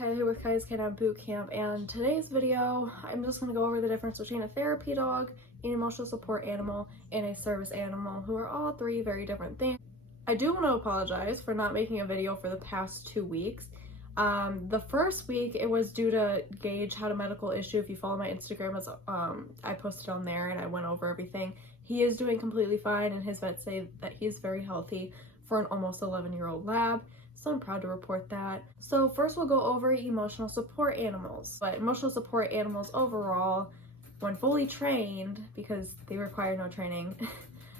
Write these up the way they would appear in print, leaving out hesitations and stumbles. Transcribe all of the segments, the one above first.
Kylie here with Kylie's Canine Boot Camp, and today's video, I'm just going to go over the difference between a therapy dog, an emotional support animal, and a service animal, who are all three very different things. I do want to apologize for not making a video for the past 2 weeks. The first week, it was due to Gage had a medical issue. If you follow my Instagram, I posted on there and I went over everything. He is doing completely fine, and his vets say that he's very healthy for an almost 11-year-old lab. So I'm proud to report that. So first we'll go over emotional support animals. But emotional support animals overall, when fully trained, because they require no training,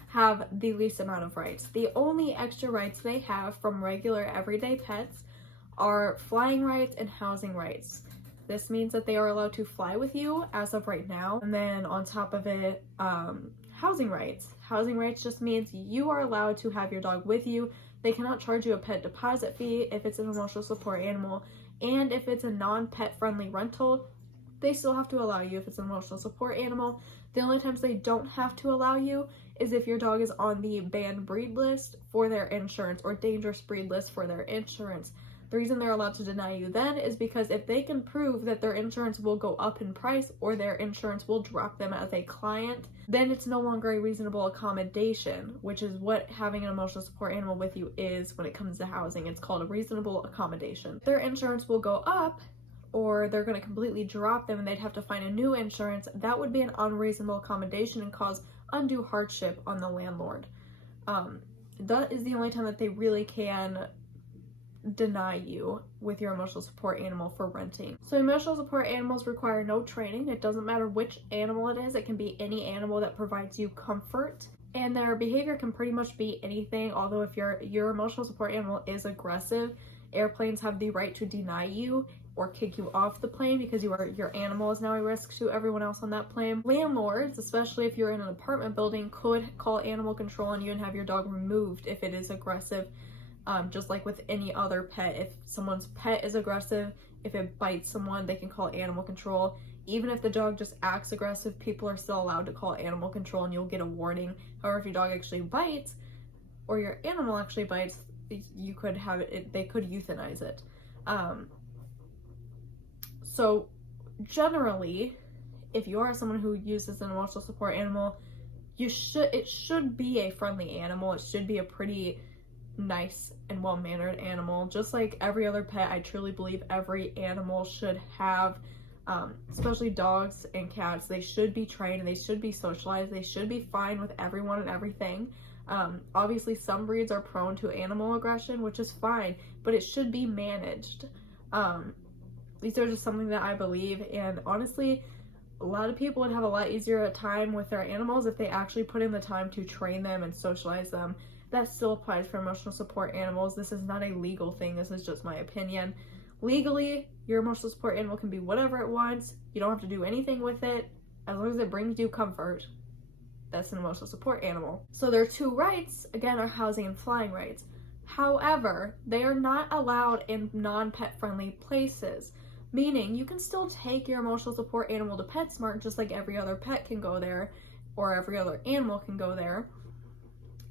have the least amount of rights. The only extra rights they have from regular everyday pets are flying rights and housing rights. This means that they are allowed to fly with you as of right now. And then on top of it, housing rights. Housing rights just means you are allowed to have your dog with you. They cannot charge you a pet deposit fee if it's an emotional support animal, and if it's a non-pet friendly rental, they still have to allow you if it's an emotional support animal. The only times they don't have to allow you is if your dog is on the banned breed list for their insurance or dangerous breed list for their insurance. The reason they're allowed to deny you then is because if they can prove that their insurance will go up in price or their insurance will drop them as a client, then it's no longer a reasonable accommodation, which is what having an emotional support animal with you is when it comes to housing. It's called a reasonable accommodation. Their insurance will go up or they're going to completely drop them and they'd have to find a new insurance. That would be an unreasonable accommodation and cause undue hardship on the landlord. That is the only time that they really can deny you with your emotional support animal for renting. So emotional support animals require no training. It doesn't matter which animal it is. It can be any animal that provides you comfort, and their behavior can pretty much be anything. Although if your emotional support animal is aggressive, airplanes have the right to deny you or kick you off the plane because your animal is now a risk to everyone else on that plane. Landlords, especially if you're in an apartment building, could call animal control on you and have your dog removed if it is aggressive. Just like with any other pet, if someone's pet is aggressive, if it bites someone, they can call animal control. Even if the dog just acts aggressive, people are still allowed to call animal control and you'll get a warning. However, if your dog actually bites or your animal actually bites, you could have it, they could euthanize it. So generally, if you are someone who uses an emotional support animal, it should be a friendly animal. It should be a pretty nice and well-mannered animal. Just like every other pet, I truly believe every animal should have, especially dogs and cats, they should be trained, they should be socialized, they should be fine with everyone and everything. Obviously some breeds are prone to animal aggression, which is fine, but it should be managed. These are just something that I believe, and honestly, a lot of people would have a lot easier time with their animals if they actually put in the time to train them and socialize them. That still applies for emotional support animals. This is not a legal thing. This is just my opinion. Legally, your emotional support animal can be whatever it wants. You don't have to do anything with it. As long as it brings you comfort, that's an emotional support animal. So their two rights, again, are housing and flying rights. However, they are not allowed in non-pet friendly places. Meaning, you can still take your emotional support animal to PetSmart just like every other pet can go there, or every other animal can go there.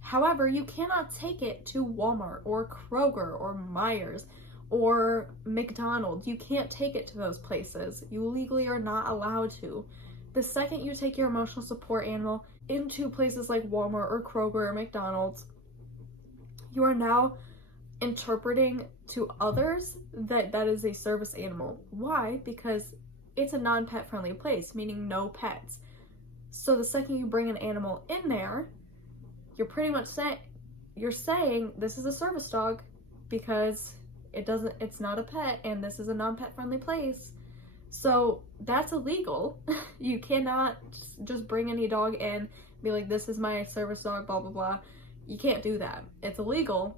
However, you cannot take it to Walmart or Kroger or Myers or McDonald's. You can't take it to those places. You legally are not allowed to. The second you take your emotional support animal into places like Walmart or Kroger or McDonald's, you are now interpreting to others that that is a service animal. Why? Because it's a non-pet friendly place, meaning no pets. So the second you bring an animal in there, you're pretty much saying this is a service dog because it's not a pet and this is a non-pet friendly place. So that's illegal. You cannot just bring any dog in and be like, this is my service dog, blah, blah, blah. You can't do that. It's illegal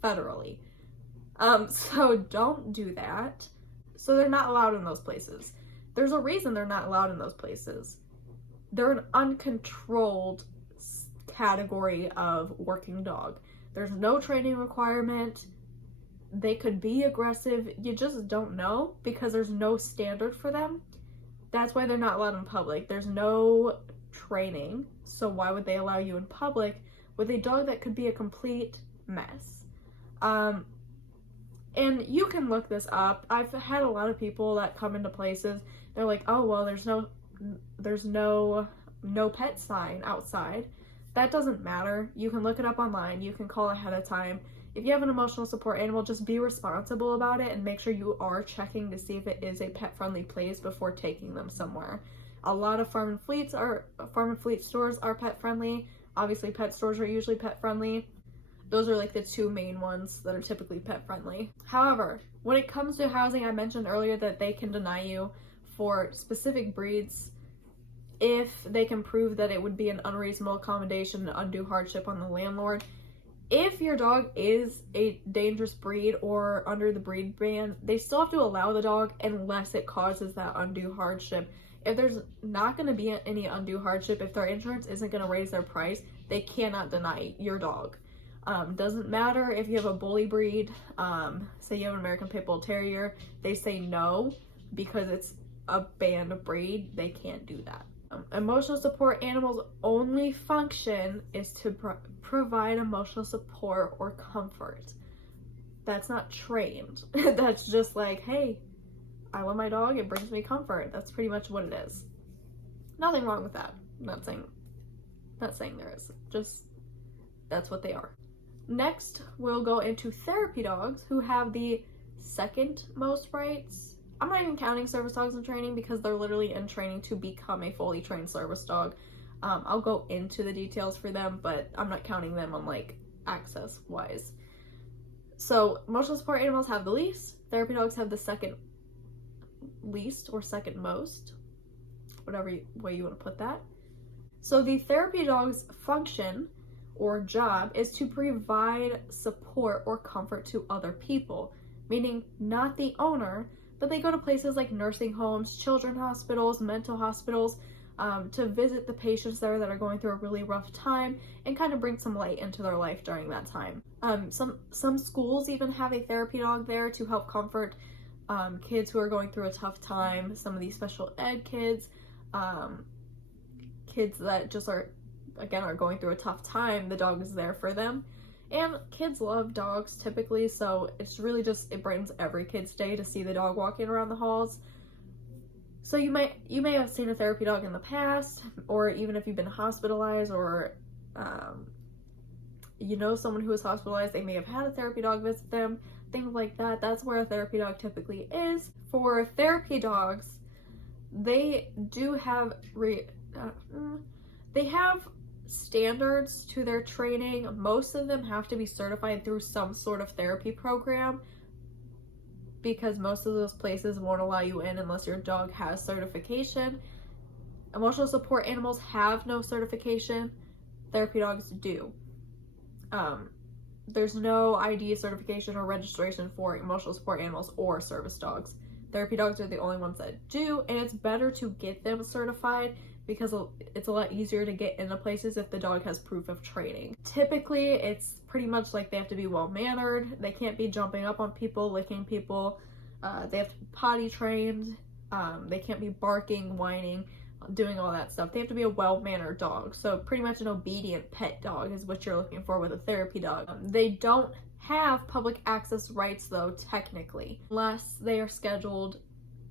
federally. So don't do that. So they're not allowed in those places. There's a reason they're not allowed in those places. They're an uncontrolled category of working dog. There's no training requirement. They could be aggressive. You just don't know because there's no standard for them. That's why they're not allowed in public. There's no training. So why would they allow you in public with a dog that could be a complete mess? And you can look this up. I've had a lot of people that come into places, they're like, oh, well, there's no pet sign outside. That doesn't matter. You can look it up online. You can call ahead of time. If you have an emotional support animal, just be responsible about it and make sure you are checking to see if it is a pet-friendly place before taking them somewhere. A lot of farm and fleet stores are pet-friendly. Obviously, pet stores are usually pet-friendly. Those are like the two main ones that are typically pet-friendly. However, when it comes to housing, I mentioned earlier that they can deny you for specific breeds if they can prove that it would be an unreasonable accommodation and undue hardship on the landlord. If your dog is a dangerous breed or under the breed ban, they still have to allow the dog unless it causes that undue hardship. If there's not going to be any undue hardship, if their insurance isn't going to raise their price, they cannot deny your dog. Doesn't matter if you have a bully breed, say you have an American Pit Bull Terrier, they say no because it's a banned breed, they can't do that. Emotional support animals' only function is to provide emotional support or comfort. That's not trained. That's just like, hey, I love my dog, it brings me comfort. That's pretty much what it is. Nothing wrong with that. Not saying there is. Just, that's what they are. Next, we'll go into therapy dogs who have the second most rights. I'm not even counting service dogs in training because they're literally in training to become a fully trained service dog. I'll go into the details for them, but I'm not counting them on like access wise. So emotional support animals have the least. Therapy dogs have the second least or second most, whatever way you want to put that. So the therapy dog's function or job is to provide support or comfort to other people, meaning not the owner, but they go to places like nursing homes, children's hospitals, mental hospitals, to visit the patients there that are going through a really rough time and kind of bring some light into their life during that time. Some schools even have a therapy dog there to help comfort kids who are going through a tough time. Some of these special ed kids, kids that just are going through a tough time, the dog is there for them. And kids love dogs typically, so it's really just, it brightens every kid's day to see the dog walking around the halls. So you may have seen a therapy dog in the past, or even if you've been hospitalized, or you know someone who was hospitalized, they may have had a therapy dog visit them, things like that. That's where a therapy dog typically is. For therapy dogs, they do have they have standards to their training. Most of them have to be certified through some sort of therapy program because most of those places won't allow you in unless your dog has certification. Emotional support animals have no certification. Therapy dogs do. There's no ID certification or registration for emotional support animals or service dogs. Therapy dogs are the only ones that do, and it's better to get them certified because it's a lot easier to get into places if the dog has proof of training. Typically, it's pretty much like they have to be well-mannered. They can't be jumping up on people, licking people. They have to be potty trained. They can't be barking, whining, doing all that stuff. They have to be a well-mannered dog. So pretty much an obedient pet dog is what you're looking for with a therapy dog. They don't have public access rights though, technically, unless they are scheduled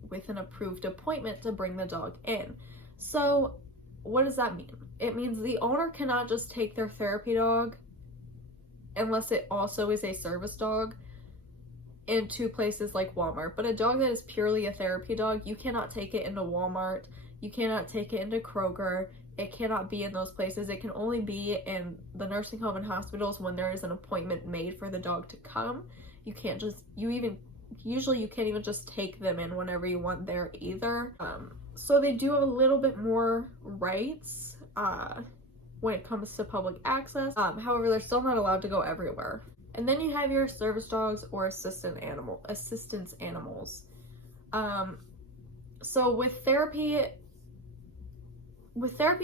with an approved appointment to bring the dog in. So what does that mean? It means the owner cannot just take their therapy dog, unless it also is a service dog, into places like Walmart. But a dog that is purely a therapy dog, you cannot take it into Walmart, you cannot take it into Kroger, it cannot be in those places. It can only be in the nursing home and hospitals when there is an appointment made for the dog to come. You can't just, usually you can't even just take them in whenever you want there either. So they do have a little bit more rights when it comes to public access. However, they're still not allowed to go everywhere. And then you have your service dogs or assistance animals. So with therapy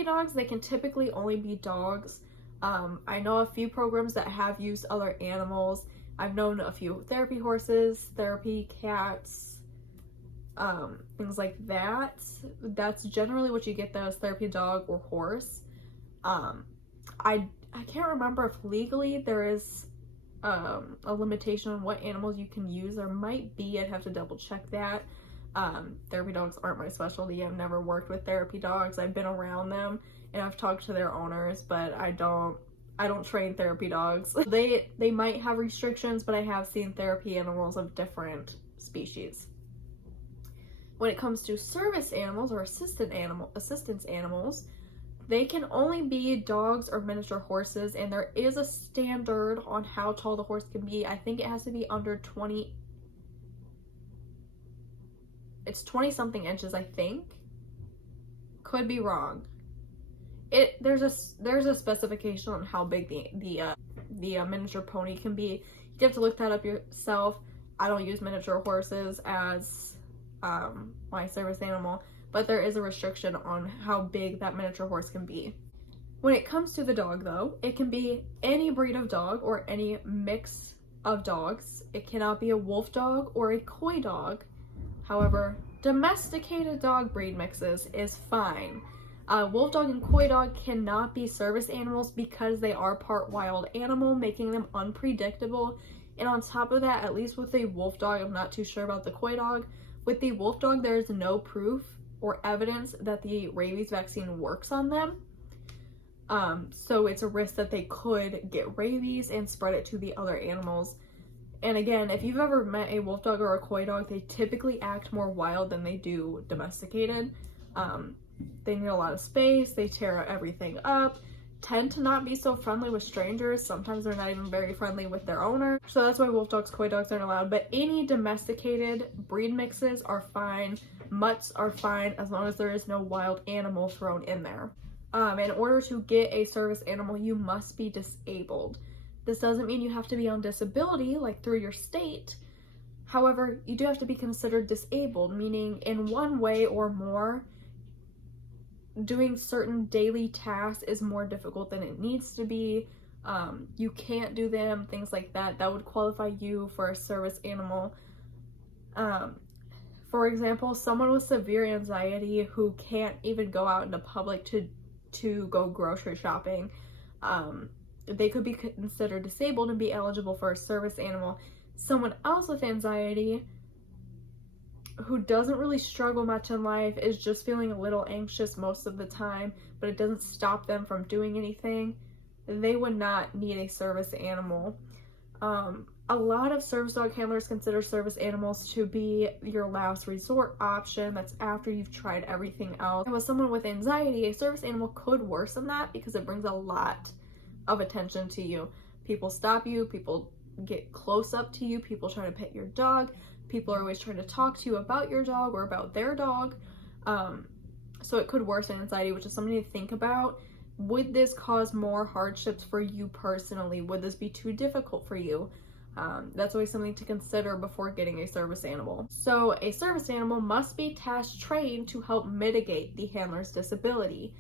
dogs, they can typically only be dogs. I know a few programs that have used other animals. I've known a few therapy horses, therapy cats, things like that. That's generally what you get as therapy dog or horse. I can't remember if legally there is a limitation on what animals you can use. There might be, I'd have to double check that. Therapy dogs aren't my specialty. I've never worked with therapy dogs. I've been around them and I've talked to their owners, but I don't train therapy dogs. They might have restrictions, but I have seen therapy animals of different species. When it comes to service animals or assistance animals, they can only be dogs or miniature horses, and there is a standard on how tall the horse can be. I think it has to be under 20. It's 20 something inches, I think. Could be wrong. There's a specification on how big the miniature pony can be. You have to look that up yourself. I don't use miniature horses as my service animal, but there is a restriction on how big that miniature horse can be. When it comes to the dog, though, it can be any breed of dog or any mix of dogs. It cannot be a wolf dog or a coy dog. However, domesticated dog breed mixes is fine. Wolf dog and coy dog cannot be service animals because they are part wild animal, making them unpredictable. And on top of that, at least with a wolf dog, I'm not too sure about the coy dog. With the wolf dog, there is no proof or evidence that the rabies vaccine works on them. So it's a risk that they could get rabies and spread it to the other animals. And again, if you've ever met a wolf dog or a coy dog, they typically act more wild than they do domesticated. They need a lot of space, they tear everything up, tend to not be so friendly with strangers. Sometimes they're not even very friendly with their owner. So that's why wolf dogs, coy dogs aren't allowed. But any domesticated breed mixes are fine. Mutts are fine as long as there is no wild animal thrown in there. In order to get a service animal, you must be disabled. This doesn't mean you have to be on disability, like through your state. However, you do have to be considered disabled, meaning in one way or more, doing certain daily tasks is more difficult than it needs to be. You can't do them, things like that. That would qualify you for a service animal. For example, someone with severe anxiety who can't even go out into public to go grocery shopping, they could be considered disabled and be eligible for a service animal. Someone else with anxiety who doesn't really struggle much in life, is just feeling a little anxious most of the time, but it doesn't stop them from doing anything, they would not need a service animal. A lot of service dog handlers consider service animals to be your last resort option. That's after you've tried everything else. And with someone with anxiety, a service animal could worsen that because it brings a lot of attention to you. People stop you, people get close up to you, people try to pet your dog, people are always trying to talk to you about your dog or about their dog. So it could worsen anxiety, which is something to think about. Would this cause more hardships for you personally? Would this be too difficult for you? That's always something to consider before getting a service animal. So a service animal must be task trained to help mitigate the handler's disability.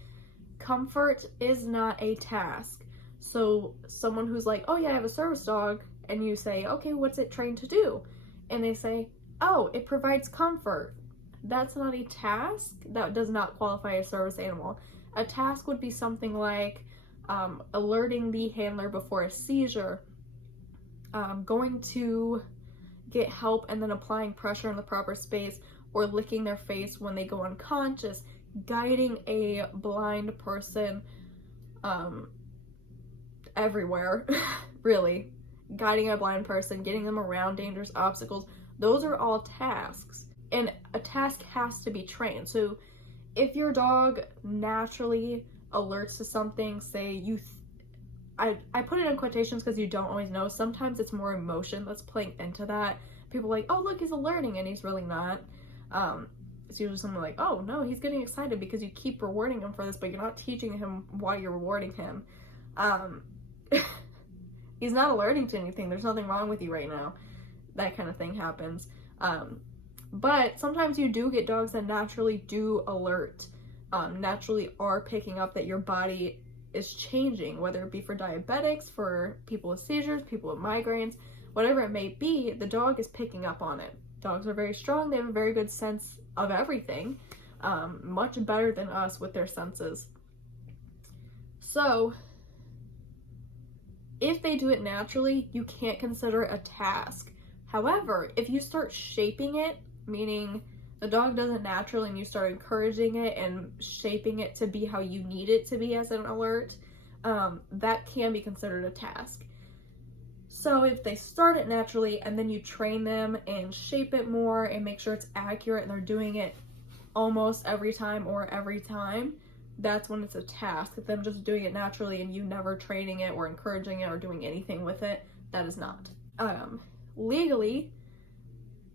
Comfort is not a task. So someone who's like, oh yeah, I have a service dog, and you say, okay, what's it trained to do? And they say, oh, it provides comfort. That's not a task. That does not qualify as a service animal. A task would be something like alerting the handler before a seizure, going to get help and then applying pressure in the proper space, or licking their face when they go unconscious, guiding a blind person everywhere, really. Guiding a blind person, getting them around dangerous obstacles, those are all tasks. And a task has to be trained. So if your dog naturally alerts to something, say I put it in quotations because you don't always know. Sometimes it's more emotion that's playing into that. People are like, oh, look, he's alerting, and he's really not. It's usually something like, oh, no, he's getting excited because you keep rewarding him for this, but you're not teaching him why you're rewarding him. He's not alerting to anything. There's nothing wrong with you right now. That kind of thing happens. But sometimes you do get dogs that naturally do alert, naturally are picking up that your body is changing, whether it be for diabetics, for people with seizures, people with migraines, whatever it may be, the dog is picking up on it. Dogs are very strong. They have a very good sense of everything, much better than us with their senses. So If they do it naturally, you can't consider it a task. However, if you start shaping it, meaning the dog does it naturally and you start encouraging it and shaping it to be how you need it to be as an alert, that can be considered a task. So if they start it naturally and then you train them and shape it more and make sure it's accurate and they're doing it almost every time or every time, that's when it's a task. If them just doing it naturally and you never training it or encouraging it or doing anything with it, that is not. Legally,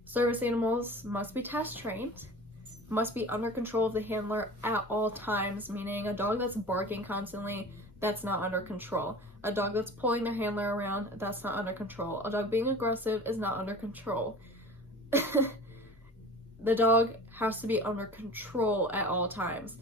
service animals must be test trained, must be under control of the handler at all times, meaning a dog that's barking constantly, that's not under control. A dog that's pulling their handler around, that's not under control. A dog being aggressive is not under control. The dog has to be under control at all times.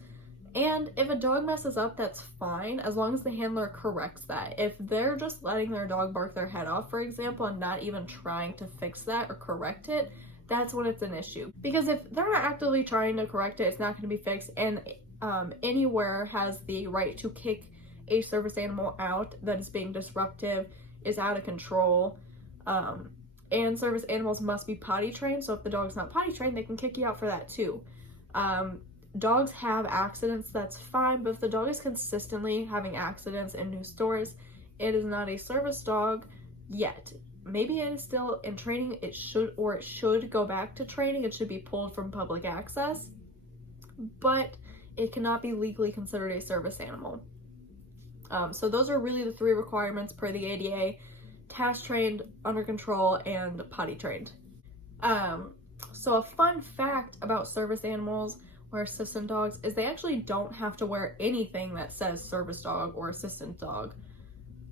And if a dog messes up, that's fine, as long as the handler corrects that. If they're just letting their dog bark their head off, for example, and not even trying to fix that or correct it, that's when it's an issue. Because if they're not actively trying to correct it, it's not going to be fixed, and anywhere has the right to kick a service animal out that is being disruptive, is out of control, and service animals must be potty trained, so if the dog's not potty trained, they can kick you out for that too. Dogs have accidents, that's fine, but if the dog is consistently having accidents in new stores, it is not a service dog yet. Maybe it is still in training, it should go back to training, it should be pulled from public access, but it cannot be legally considered a service animal. So those are really the 3 requirements per the ADA: task trained, under control, and potty trained. So a fun fact about service animals or assistant dogs is they actually don't have to wear anything that says service dog or assistant dog.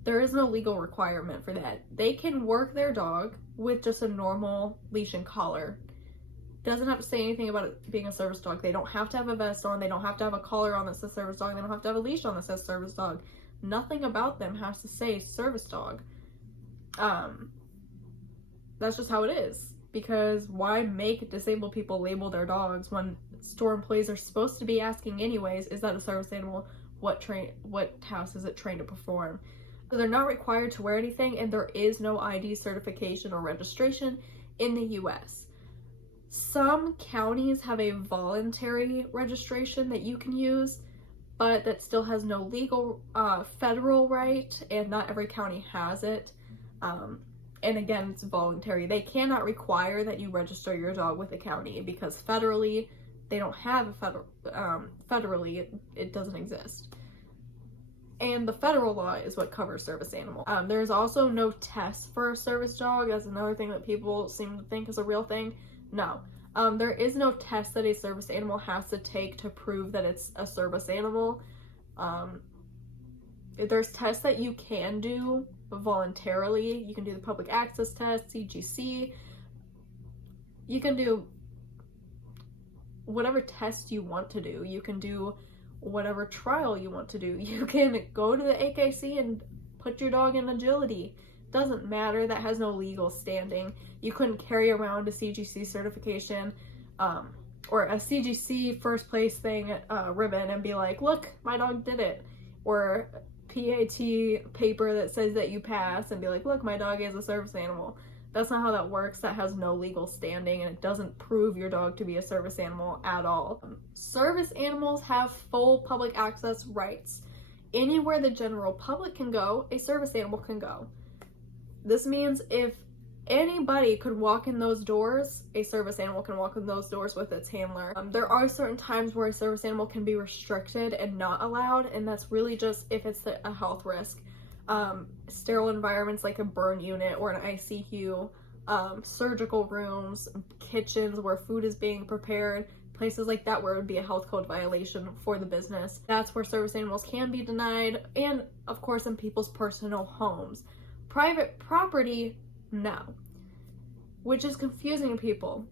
There is no legal requirement for that. They can work their dog with just a normal leash and collar. Doesn't have to say anything about it being a service dog. They don't have to have a vest on. They don't have to have a collar on that says service dog. They don't have to have a leash on that says service dog. Nothing about them has to say service dog. That's just how it is. Because why make disabled people label their dogs when store employees are supposed to be asking anyways, is that a service animal? What task is it trained to perform? So they're not required to wear anything, and there is no ID certification or registration in the US. Some counties have a voluntary registration that you can use, but that still has no legal federal right, and not every county has it. And again, it's voluntary. They cannot require that you register your dog with the county because federally, they don't have a federally, it doesn't exist. And the federal law is what covers service animal. There's also no test for a service dog. That's another thing that people seem to think is a real thing. No. There is no test that a service animal has to take to prove that it's a service animal. There's tests that you can do voluntarily. You can do the public access test, CGC. You can do whatever test you want to do. You can do whatever trial you want to do. You can go to the AKC and put your dog in agility. Doesn't matter. That has no legal standing. You couldn't carry around a CGC certification or a CGC first place thing ribbon and be like, look, my dog did it. Or PAT paper that says that you pass and be like, look, my dog is a service animal. That's not how that works. That has no legal standing, and it doesn't prove your dog to be a service animal at all. Service animals have full public access rights. Anywhere the general public can go, a service animal can go. This means if anybody could walk in those doors, a service animal can walk in those doors with its handler. There are certain times where a service animal can be restricted and not allowed, and that's really just if it's a health risk. Sterile environments like a burn unit or an ICU, surgical rooms, kitchens where food is being prepared, places like that where it would be a health code violation for the business. That's where service animals can be denied, and of course in people's personal homes. Private property, no. Which is confusing to people.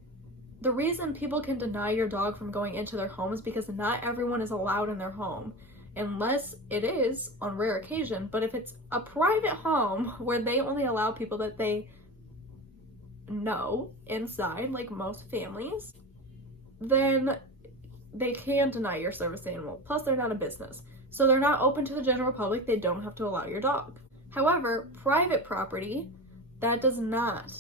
The reason people can deny your dog from going into their home is because not everyone is allowed in their home. Unless it is, on rare occasion, but if it's a private home where they only allow people that they know inside, like most families, then they can deny your service animal. Plus, they're not a business. So they're not open to the general public. They don't have to allow your dog. However, private property, that does not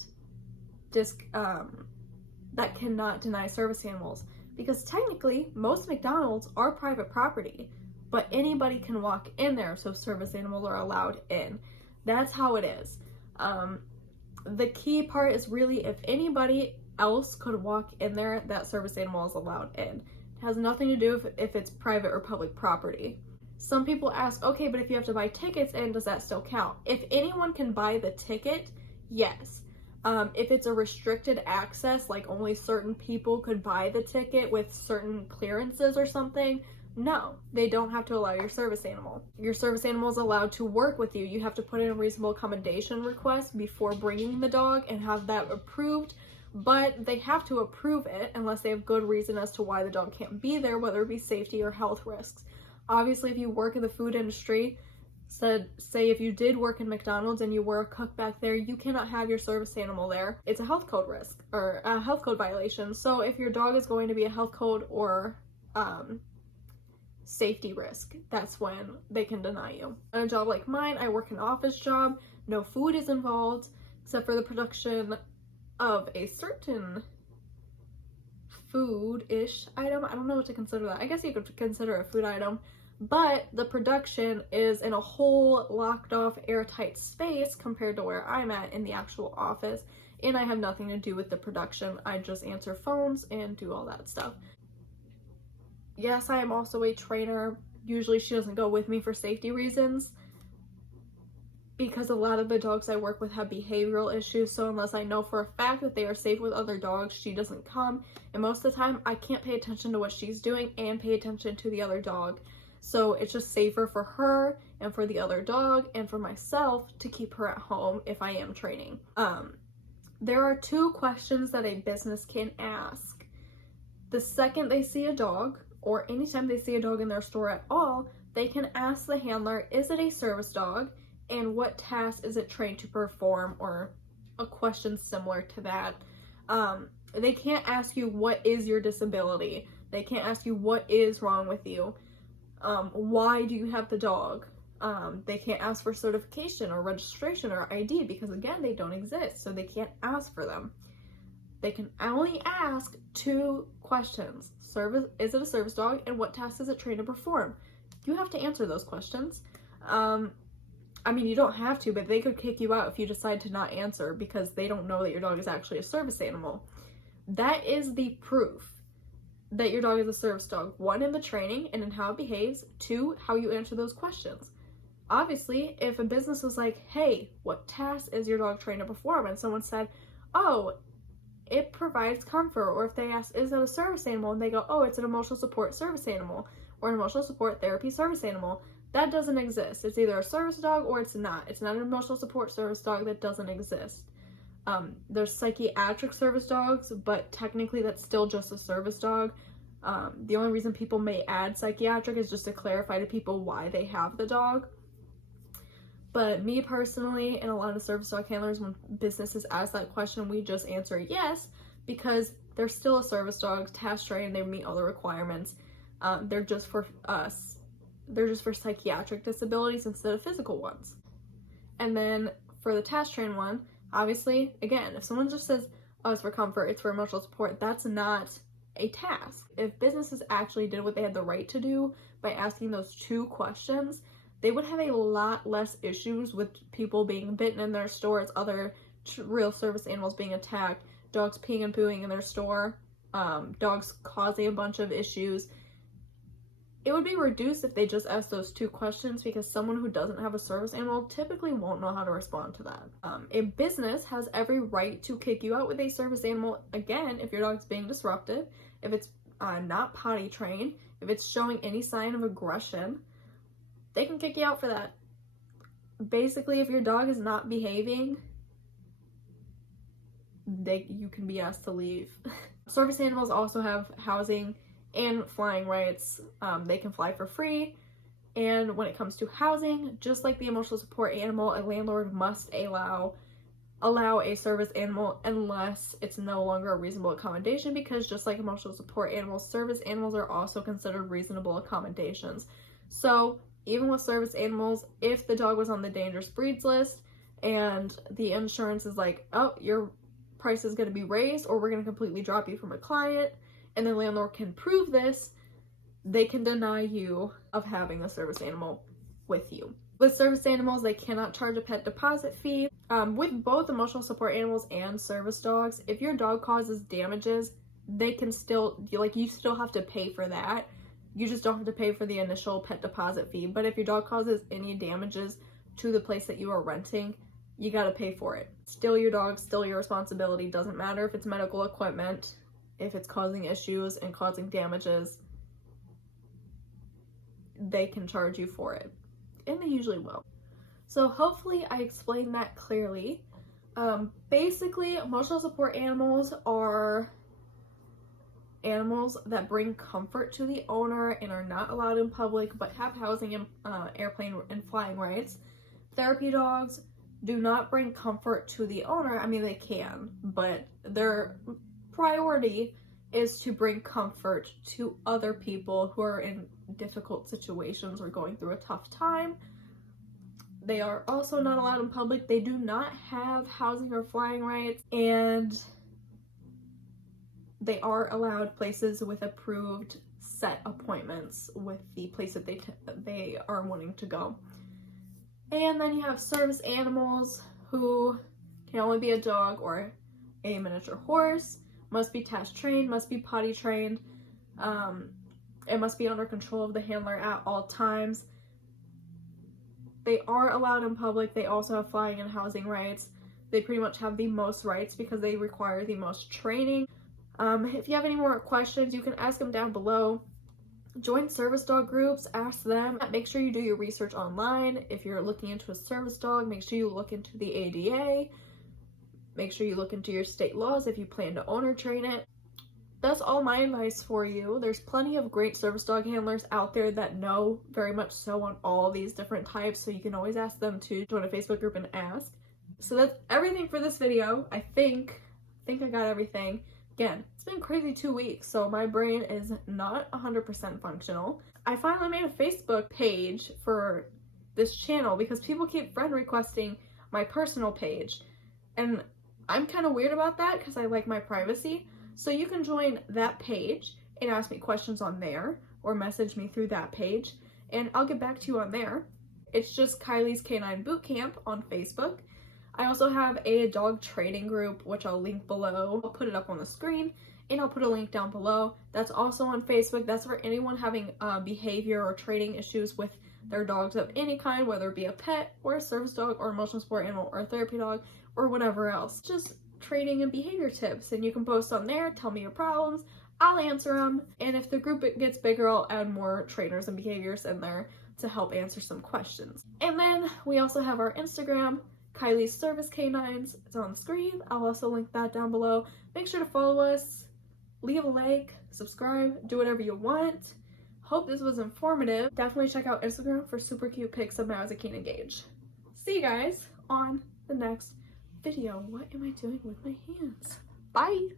that cannot deny service animals, because technically most McDonald's are private property, but anybody can walk in there, so service animals are allowed in. That's how it is. The key part is really if anybody else could walk in there, that service animal is allowed in. It has nothing to do if it's private or public property. Some people ask, okay, but if you have to buy tickets in, does that still count? If anyone can buy the ticket, yes. If it's a restricted access, like only certain people could buy the ticket with certain clearances or something, no, they don't have to allow your service animal. Your service animal is allowed to work with you. You have to put in a reasonable accommodation request before bringing the dog and have that approved, but they have to approve it unless they have good reason as to why the dog can't be there, whether it be safety or health risks. Obviously, if you work in the food industry, say if you did work in McDonald's and you were a cook back there, you cannot have your service animal there. It's a health code risk or a health code violation. So if your dog is going to be a health code or safety risk, that's when they can deny you. On a job like mine, I work an office job. No food is involved except for the production of a certain food-ish item. I don't know what to consider that. I guess you could consider it a food item. But the production is in a whole locked off airtight space compared to where I'm at in the actual office, and I have nothing to do with the production. I just answer phones and do all that stuff. Yes, I am also a trainer. Usually she doesn't go with me for safety reasons because a lot of the dogs I work with have behavioral issues, so unless I know for a fact that they are safe with other dogs, she doesn't come, and most of the time I can't pay attention to what she's doing and pay attention to the other dog. So it's just safer for her and for the other dog and for myself to keep her at home if I am training. There are 2 questions that a business can ask. The second they see a dog, or anytime they see a dog in their store at all, they can ask the handler, is it a service dog? And what task is it trained to perform? Or a question similar to that. They can't ask you, what is your disability? They can't ask you, what is wrong with you? Why do you have the dog? They can't ask for certification or registration or ID because, again, they don't exist, so they can't ask for them. They can only ask 2 questions. Is it a service dog, and what tasks is it trained to perform? You have to answer those questions. I mean, you don't have to, but they could kick you out if you decide to not answer because they don't know that your dog is actually a service animal. That is the proof that your dog is a service dog. 1, in the training and in how it behaves. 2, how you answer those questions. Obviously, if a business was like, hey, what task is your dog trained to perform? And someone said, oh, it provides comfort. Or if they ask, is that a service animal? And they go, oh, it's an emotional support service animal or an emotional support therapy service animal. That doesn't exist. It's either a service dog or it's not. It's not an emotional support service dog. That doesn't exist. There's psychiatric service dogs, but technically that's still just a service dog. The only reason people may add psychiatric is just to clarify to people why they have the dog. But me personally, and a lot of service dog handlers, when businesses ask that question, we just answer yes, because they're still a service dog, task trained, they meet all the requirements. They're just for us. They're just for psychiatric disabilities instead of physical ones. And then for the task trained one, obviously, again, if someone just says, oh, it's for comfort, it's for emotional support, that's not a task. If businesses actually did what they had the right to do by asking those 2 questions, they would have a lot less issues with people being bitten in their stores, other real service animals being attacked, dogs peeing and pooing in their store, dogs causing a bunch of issues. It would be reduced if they just asked those 2 questions, because someone who doesn't have a service animal typically won't know how to respond to that. A business has every right to kick you out with a service animal, again, if your dog's being disruptive, if it's not potty trained, if it's showing any sign of aggression, they can kick you out for that. Basically, if your dog is not behaving, you can be asked to leave. Service animals also have housing and flying rights. They can fly for free. And when it comes to housing, just like the emotional support animal, a landlord must allow a service animal unless it's no longer a reasonable accommodation, because just like emotional support animals, service animals are also considered reasonable accommodations. So even with service animals, if the dog was on the dangerous breeds list and the insurance is like, oh, your price is going to be raised or we're going to completely drop you from a client, and the landlord can prove this, they can deny you of having a service animal with you. With service animals, they cannot charge a pet deposit fee. With both emotional support animals and service dogs, if your dog causes damages, they can still, you still have to pay for that. You just don't have to pay for the initial pet deposit fee. But if your dog causes any damages to the place that you are renting, you gotta pay for it. Still your dog, still your responsibility. Doesn't matter if it's medical equipment, if it's causing issues and causing damages, they can charge you for it. And they usually will. So hopefully I explained that clearly. Basically, emotional support animals are animals that bring comfort to the owner and are not allowed in public but have housing and airplane and flying rights. Therapy dogs do not bring comfort to the owner. I mean, they can, but their priority is to bring comfort to other people who are in difficult situations or going through a tough time. They are also not allowed in public. They do not have housing or flying rights, and they are allowed places with approved set appointments with the place that they are wanting to go. And then you have service animals who can only be a dog or a miniature horse, must be task trained, must be potty trained, it must be under control of the handler at all times. They are allowed in public. They also have flying and housing rights. They pretty much have the most rights because they require the most training. If you have any more questions, you can ask them down below. Join service dog groups, ask them. Make sure you do your research online. If you're looking into a service dog, make sure you look into the ADA. Make sure you look into your state laws if you plan to own or train it. That's all my advice for you. There's plenty of great service dog handlers out there that know very much so on all these different types, so you can always ask them to join a Facebook group and ask. So that's everything for this video. I think I got everything. Again, it's been crazy 2 weeks, so my brain is not 100% functional. I finally made a Facebook page for this channel because people keep friend requesting my personal page, and I'm kind of weird about that because I like my privacy. So you can join that page and ask me questions on there or message me through that page, and I'll get back to you on there. It's just Kylie's Canine Boot Camp on Facebook. I also have a dog training group, which I'll link below. I'll put it up on the screen, and I'll put a link down below. That's also on Facebook. That's for anyone having behavior or training issues with their dogs of any kind, whether it be a pet or a service dog or emotional support animal or a therapy dog or whatever else. Just training and behavior tips, and you can post on there, tell me your problems, I'll answer them, and if the group gets bigger, I'll add more trainers and behaviors in there to help answer some questions. And then we also have our Instagram, Kylie's Service Canines. It's on the screen. I'll also link that down below. Make sure to follow us, leave a like, subscribe, do whatever you want. Hope this was informative. Definitely check out Instagram for super cute pics of Mazikeen and Gage. See you guys on the next video. What am I doing with my hands? Bye!